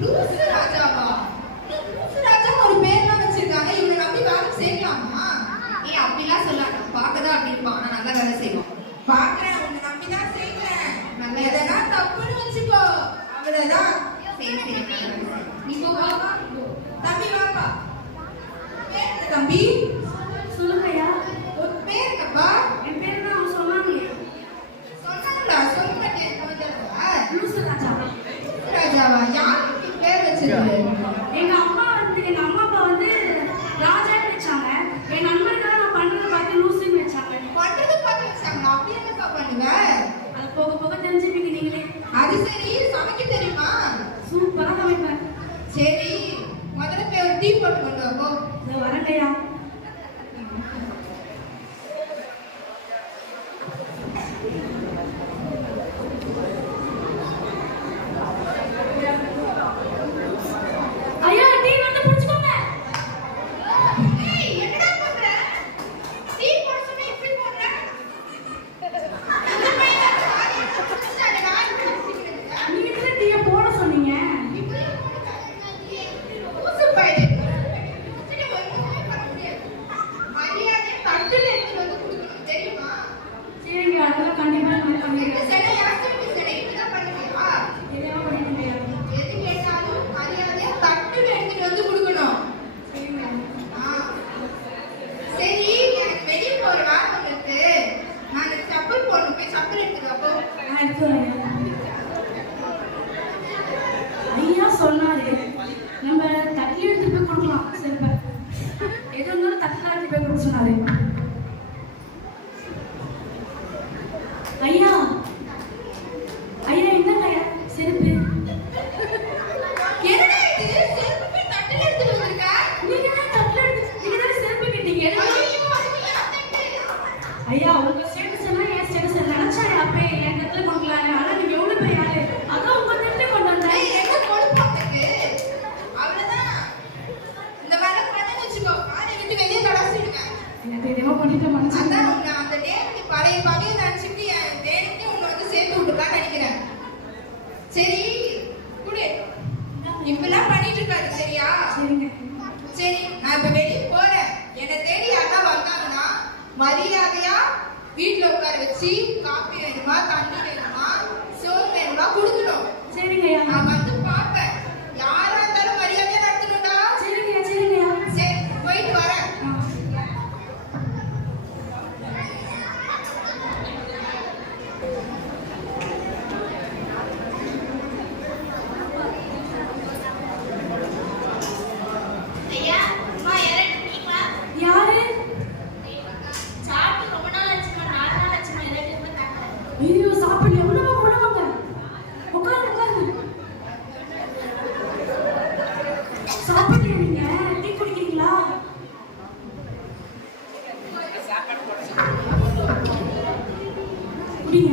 லூசு ராஜாவா? லூசு ராஜா ஒரு பேர்லாம் வச்சிருக்காங்க. இவனை நம்பி வேலைக்கு சேர்க்கலாமா? அப்படிலாம் சொல்லாத. பார்க்கதான் அப்படி இருப்பான். ஆனா நல்லா வேலை செய்வோம். பாக்குறேன், உன்னை நம்பிதான் சேர்க்கிறேன். நல்ல எதனா தப்புன்னு வச்சுக்கோ, அவ்வளவுதான். சரி சரி, நீ போ. வா தம்பி, வாப்பா. பேர் தம்பி? சொல்லுங்கய்யா. உன் பேர் என்னப்பா? என் பேர் தான் அவன் சொன்னாங்க. சொன்னாங்களா? சொல்ல மாட்டேன். லூசு ராஜா. ராஜாவா? யாருக்கு பேர் வச்சிருக்கு? எங்க அம்மா அப்பா வந்து ராஜான்னு வச்சாங்க. என் நண்பர்கள் நான் பண்றதை பார்த்து லூசுன்னு வச்சாங்க. பண்றதை பார்த்து வச்சாங்களா? அப்படி என்னப்பா பண்ணுவ? அது போக போக தெரிஞ்சுப்பீங்க நீங்களே. அது சரி, சமைக்க தெரியுமா? சூப்பரா சமைப்பேன். சரி, முதல்ல போய் ஒரு டீ போட்டு கொண்டு வா. இதோ வரேங்கய்யா. ஐயா, டீ வந்து புடிச்சுக்கோங்க. ஏய், என்னடா பண்ற? டீ போட சொன்னா இப்படி போடுற? இந்த பையன் சாரி குடிச்சானே, நான் குடிக்கிறேன். நீங்க தானே டீயை போட சொன்னீங்க. இப்படி ஊசு பையன். சரி, ஒண்ணுமே பண்ண முடியாது. மரியாதை தட்டுல எடுத்து வந்து கொடுக்கணும், தெரியுமா? சரிங்க, அதெல்லாம் கண்டிப்பா நான் இந்த பண்ணிடுறேன். சிலை யாருக்கு சிலை இப்படிதான் பண்ணுவியா? தெரியாம பண்ணிட்டேங்கய்யா. எது கேட்டாலும் மரியாதையா தட்டுல எடுத்துட்டு வந்து கொடுக்கணும். சரிங்க. சரி, எனக்கு வெளியே போற வேலை இருக்கு. நான் சப்பல் போடணும், போய் சப்பல் எடுத்துட்டு வா, போ. நான் எடுத்து வரேன். ஐயா சொன்னாரு, நம்ம தட்டில எடுத்து போய் கொடுக்கலாம். சரிப்பா, எது இருந்தாலும் தட்டில எடுத்து போய் கொடுக்க சொன்னாரு. ஐயா ஐயா, என்னங்க ஐயா செருப்பு? என்னடா இது? செருப்பு போய் தட்டுல எடுத்துட்டு வந்திருக்க? நீங்க தான் தட்டில எடுத்து, நீங்க தானே செருப்பு கேட்டீங்க. ஐயோ, அது யார் தட்டு? ஐயா, உங்க ஸ்டேட்டஸ் எல்லாம் என் ஸ்டேட்டஸ் நினைச்சேன். அப்பே என் இடத்துல கொடுக்கலான்னு. ஆனா நீங்க எவ்வளவு பெரிய ஆளு, அதான் உங்க இடத்துல கொண்டு வந்தேன். ஏய், எங்க கொழுப்பாட்டுக்கு? அவ்வளவுதான். இந்த வேலை பண்ணன்னு வச்சுக்கோ, காரை விட்டு வெளியே கடாசிடுவேன். என்ன தெரியாம பண்ணிட்டு மனுஷன். அதான் உன்னை அந்த டேவிடி பழைய நினைச்சிட்டு என் வேலைக்கு உன்னை வந்து சேர்த்து விட்டுருக்கான்னு நினைக்கிறேன். சரி, குடு. இப்பெல்லாம் பண்ணிட்டு இருக்காது, சரியா? சரிங்க. சரி, நான் இப்ப வெளியே போறேன். என்னை தேடி யாரா வந்தாங்கன்னா மரியாதையா வீட்டுல உட்கார வச்சு காப்பி வேணுமா, தண்ணி வேணுமா, சோறு வேணுமா கொடுக்கணும். சரிங்கய்யா. நான் வந்து பார்ப்பேன். யாரா இருந்தாலும் மரியாதையா நடத்தணும்டா. சரிங்கய்யா. சரிங்கய்யா. சரி, போயிட்டு வரேன். யாரு? ஐயோ, சாப்பிடல. எவ்வளவு உணவுங்க? உட்காருங்க, உட்காருங்க. சாப்பிடலையா நீங்க? டீ குடிக்கிறீங்களா? குடிங்க.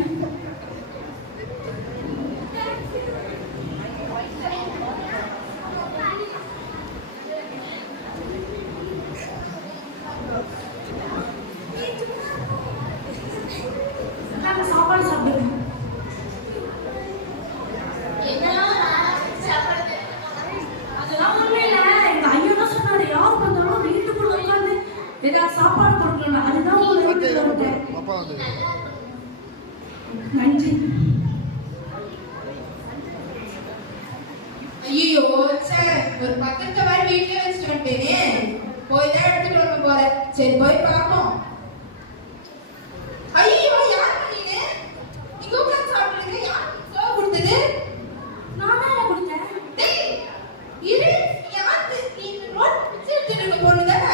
நாங்க சாப்பாடு சாப்பிடுங்க. அதெல்லாம் ஒண்ணும் இல்ல. எங்க ஐயா தான் சொன்னாரு, யார் வந்தாலும் வீட்டுக்குள்ள உட்கார்ந்து ஏதாவது சாப்பாடு கொடுக்கணும். அதுதான் உங்க வீட்டுல வந்தேன். நன்றி. ஐயோ, ஒரு பத்திரத்தை வேற வீட்லயே வச்சுட்டு வந்துட்டேனே. போய் தான் எடுத்துட்டு வர போறேன். சரி, போய் பார்ப்போம். ஐயோ, யார் நீங்க? இங்க உட்கார்ந்து சாப்பிடுறீங்க. யார் சோறு கொடுத்தது? நான் தான் கொடுத்தேன். டேய், இரு. யாரு? நீ ரோட் பிச்சை எடுத்துட்டு இருக்க பொண்ணு தானே?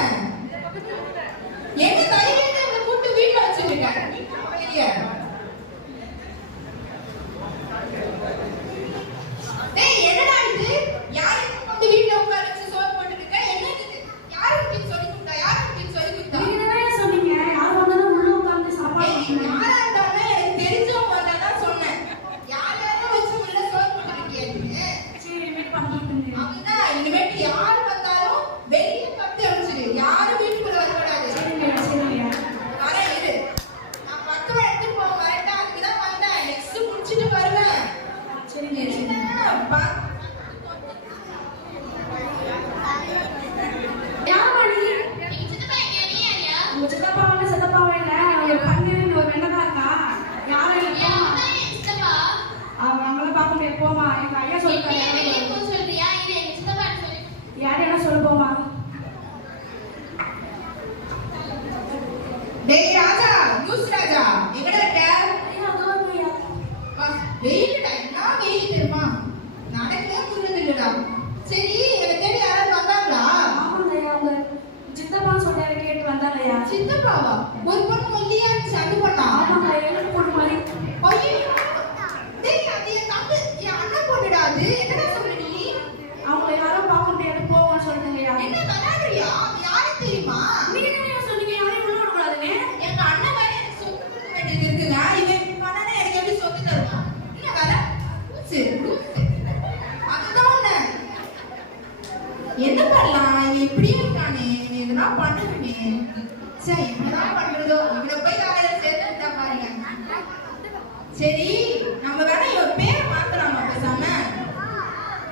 எங்க தைரியத்தை உங்க கூட்டு வீட்டுல வச்சிருக்க? வெளியே. டேய், என்னடா இது? யாருக்கு கொண்டு வீட்டுல உட்கார வச்சு சோறு போட்டுட்டு இருக்க? என்ன இது? யாருக்கு சொல்லி கொடுத்தா? யாருக்கு சொல்லி கொடுத்தா? நீங்க தானே சொன்னீங்க சரி என்னை தேடி யாராவது வந்தாங்களா? ஆமாங்க ஐயா, உங்க சித்தப்பா சொன்னாரு கேட்டு வந்தாங்க ஐயா. சித்தப்பாவா? ஒரு பொண்ணு ஒல்லியா இருந்துச்சு, அது பண்ணா? ஆமாங்க, எனக்கு பொண்ணு மாதிரி. ஐயோ டேய், அது என் தம்பி, என் அண்ணன் பொண்ணுடா. அது என்னடா சொல்ற நீ? அவங்க யாரும் பார்க்க முடியாது போவான்னு சொல்லுங்க ஐயா. என்ன விளையாடுறியா? அது யாருக்கு தெரியுமா? நீங்க தானே சொன்னீங்க யாரையும் உள்ள விடக்கூடாதுன்னு. எங்க அண்ணன் வேற எனக்கு சொத்து கொடுக்க வேண்டியது இருக்குங்க. இவன் இப்படி பண்ணானே எனக்கு எப்படி சொத்து தருவான்? என்ன வேற லூசு, லூசு. அதுதான் உன்னை என்ன பண்ணலாம்? இவன் இப்படியே இருக்கானே, இவன் எதுனா பண்ணணுமே. சரி, என்னதான் பண்றதோ? இவனை போய் வேலையில சேர்த்துட்டா பாருங்க. சரி, நம்ம வேணா இவன் பேரை மாத்தலாமா பேசாம?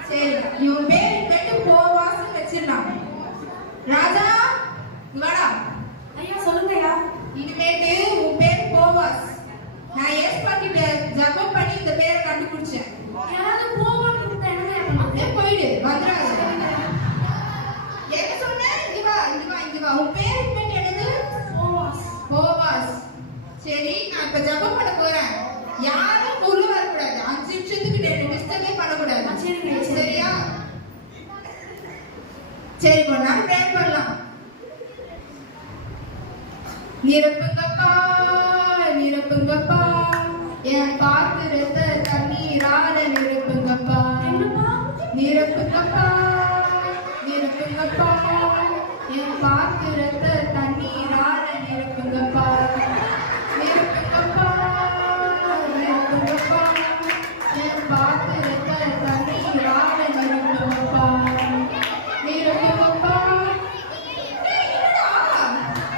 சரி, இவன் பேர் கேட்டு போவாசம் வச்சிடலாம். ராஜா, இங்க வாடா. ஐயா சொல்லுங்க ஐயா. இனிமேட்டு உன் பேர் போவாஸ். நான் ஏஸ்பா கிட்ட ஜபம் பண்ணி இந்த பேரை கண்டுபிடிச்சேன். யாராவது போவான்னு கூப்பிட்டா என்ன ஐயா பண்ணுறது? அப்படியே போயிடு, வந்துடாத. என்ன சொன்ன? இங்க வா, இங்க வா, இங்க வா. உன் பேர் இனிமேட்டு என்னது? போவாஸ். போவாஸ். சரி, நான் இப்ப ஜபம் பண்ண போறேன். யாரும் உள்ள வரக்கூடாது. 5 நிமிஷத்துக்கு டிஸ்டர்பே பண்ணக்கூடாது. சரிங்க, சரி. சரியா? சரி, கொஞ்ச நேரம் ப்ரே பண்ணலாம். நிரப்புங்கப்பா, நிரப்புங்கப்பா, என் பாத்திரத்தை தண்ணீரால நிரப்புங்கப்பா. என்னப்பா? நிரப்புங்கப்பா, நிரப்புங்கப்பா, என் பாத்திரத்தை தண்ணீரால நிரப்புங்கப்பா. நிரப்புங்கப்பா, நிரப்புங்கப்பா, என் பாத்திரத்தை தண்ணீரால நிரப்புங்கப்பா. நிரப்புங்கப்பா.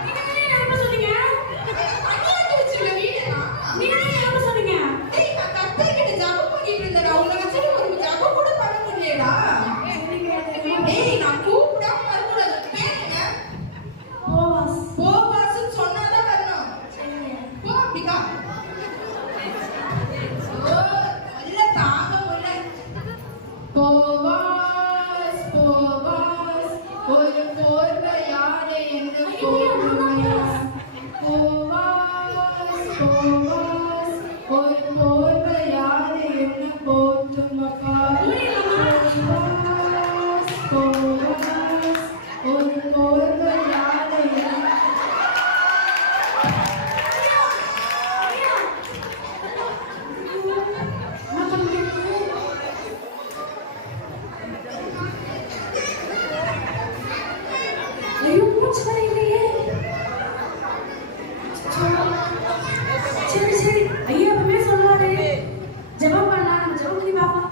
நீங்க தானே என்ன சொன்னீங்க? தண்ணியாட்டு வச்சிருக்க வீடுனா? நீங்க தானே என்ன சொன்னீங்க? டேய், நான் கர்த்தர்கிட்ட ஜெபம் பண்ணிட்டு இருந்தேன்டா. உன்னை வச்சுட்டு ஒரு ஜெபம் கூட பண்ண முடியலடா. டேய், நான் கூப்பிடாம வரக்கூடாது. பேர் என்ன? போவாஸ். போவாஸ்ன்னு சொன்னாதான் வரணும். போ, அப்படிக்கா. ஓ, நல்ல தாங்க முடியல. போவாஸ், போவாஸ், ஒரு போர்வையாலே என்ன போர்வையாஸ். போவாஸ், போவாஸ், ஒரு போர்வையாலே என்ன போற்றுமப்பா. போவாஸ், போவாஸ், ஒரு போர்வையாலே என்ன. ஐயோ, மூச்சு வரையிலையே. சரி சரி, ஐயா எப்பவுமே சொல்லுவாரு ஜெபம் பண்ணலாம், நம்ம ஜெபம் பண்ணி பார்ப்போம்.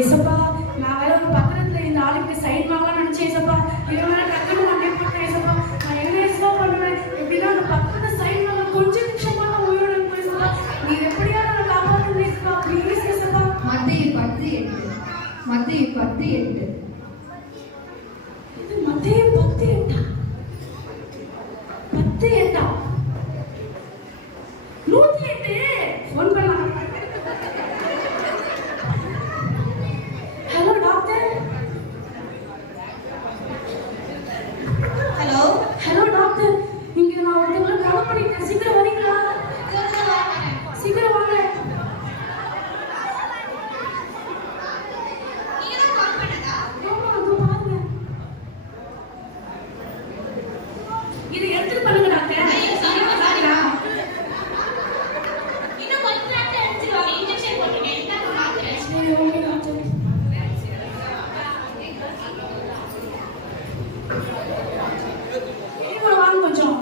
ஏசப்பா, நான் வேற ஒரு பத்திரத்துல இந்த ஆளுக்கு சைன் வாங்கலாம்னு நினைச்சேன் ஏசப்பா. இவன் வேற டக்குனு மண்டே போட்டேன் ஏசப்பா. நான் என்ன ஏசப்பா பண்ணுவேன்? எப்படின்னா அந்த பத்திரத்தை சைன் வாங்க கொஞ்ச நிமிஷமா நான் உயிரோட இருப்பேன் ஏசப்பா. நீ எப்படியா நான் காப்பாற்றணும் ஏசப்பா, ப்ளீஸ் ஏசப்பா. மத்தேயு 10:8. மத்தேயு 10:8. இது மத்தேயு 10:8. 10:8. 108. ஃபோன் பண்ணலாம். Hello doctor. Hello, hello doctor, இங்க நான் ஒருத்தவங்களை கொலை பண்ணிட்டேன். சீக்கிரம் வரீங்களா? சீக்கிரம் வாங்க. நீங்க தான் கால் பண்ணதா? ஆமா, அதோ பாருங்க. இதை எடுத்துட்டு பண்ணுங்க டாக்டர். இன்னும் கொஞ்ச நேரத்துல எடுத்துருவாங்க. இன்ஜெக்ஷன் போட்டுருங்க. இந்தாங்க மாத்திரை. சரி, ஓகே டாக்டர். இவங்க வாங்க கொஞ்சம்.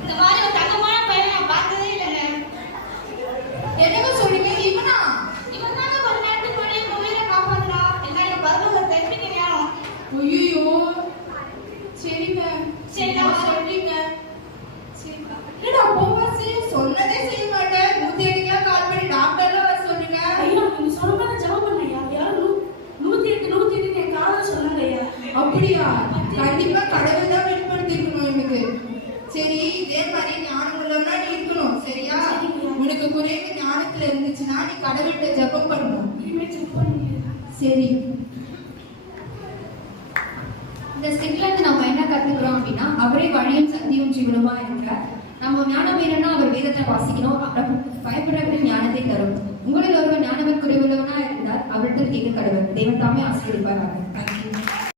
இந்த மாதிரி ஒரு தங்கமான பையனை நான் பார்த்ததே இல்லைங்க. என்னங்க சொல்றீங்க? இவனா? இவன் தாங்க கொஞ்ச நேரத்துக்கு முன்னாடி உங்க உயிரை காப்பாத்துறா. என்ன எனக்கு பரவாயில்ல, தெரிஞ்சுக்க நேரம். ஐயோ, சரிங்க. சரி, நான் சொல்றீங்க. சரிப்பா. என்னடா போவாசி, சொன்னதே செய்ய மாட்டேன். 108க்குலாம் கால் பண்ணி டாக்டர்லாம் வர சொல்றீங்க. ஐயா, நீங்க சொல்லுங்க ஜெபம் பண்ணுங்க. யாரும் 108 என் காதுல சொன்னாங்க ஐயா. அப்படியா? கண்டிப்பா கடவுள் தான் வெளிப்படுத்திருக்கணும் எனக்கு. சரி, இதே மாதிரி ஞானம் உள்ளவனா நீ இருக்கணும். சரியா? உனக்கு குறைந்த ஞானத்துல இருந்துச்சுன்னா நீ கடவுள்கிட்ட ஜெபம் பண்ணணும். இனிமே செக் பண்ணுங்க. சரி. இந்த ஸ்டெப்ல இருந்து நம்ம என்ன கத்துக்கிறோம் அப்படின்னா, அவரே வழியும் சத்தியும் ஜீவனுமா இருக்கிறார். நம்ம ஞானம் வேணும்னா அவர் வேதத்தை வாசிக்கணும். அவர் பயப்படுறவர்கள் ஞானத்தை தரும். உங்களில் ஒருவர் ஞானவர் குறைவுள்ளவனா இருந்தால் அவரிடத்தில் கேட்க கடவுள். தேவன் தாமே ஆசீர்வதிப்பாராக. தேங்க்யூ.